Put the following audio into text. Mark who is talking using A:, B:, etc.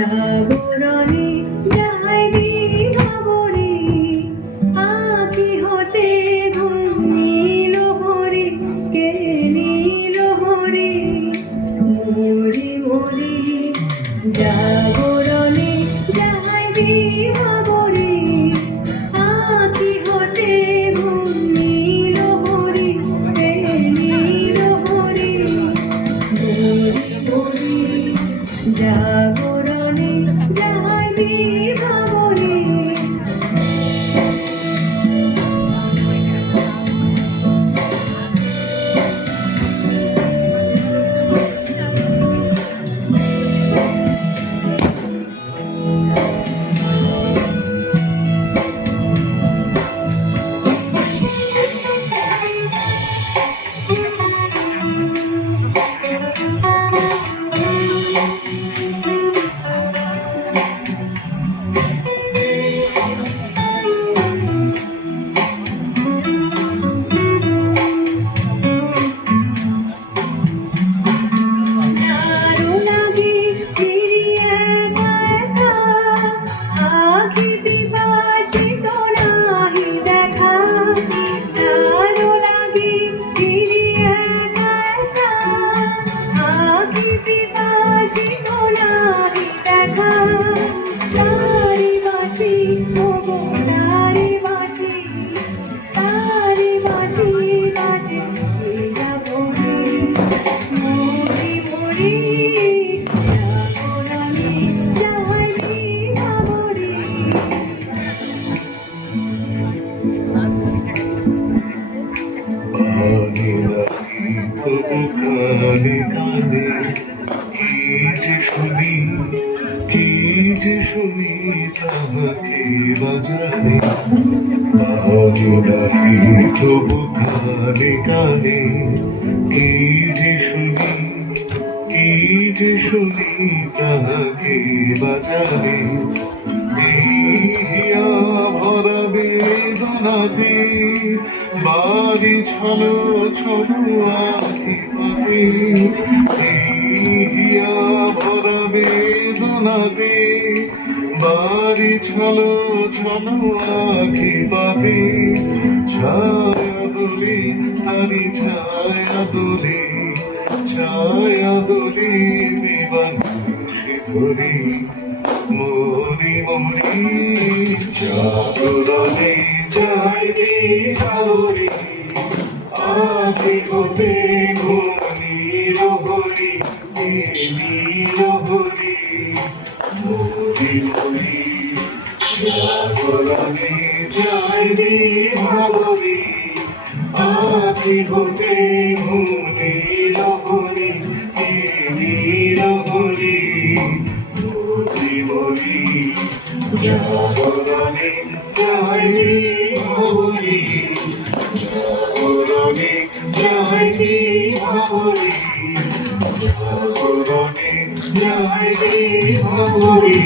A: জাগরণে যাই বিভাবরে আঁখি হতে ঘুম নীল হরে কে নীল হরে মোরে মোরে, জাগরণে যাই বিভাবরে আঁখি হতে ঘুম নীল হরে নীল হরে মোরে মোরে, জাগরণে যাই বিভাবরে
B: কানে কানে কি যে শুনি কি যে শুনি তাহাকে বাজারে আমি নাহি তবু কানে কানে কি যে শুনি কি যে ভরা বেদনাতে বাড়ি ছলো ছলো আখি পাতে ভরা বেদনাতে বাড়ি ছলো ছলো আখি ছায়া দোলে, তারি ছায়া দোলে। ছায়া দোলে দিবানিশি ধরে। মরি মরি জাগরণে যাই আখি হতে ঘুমনিল হরি নীল হরি মরি মরি জাগরণে যাই বিহারি আখি হতে ঘুমনিল হরি নীল হরি মরি মরি জাগরণে যাই বিহারি জাগরণে যাই বিহারি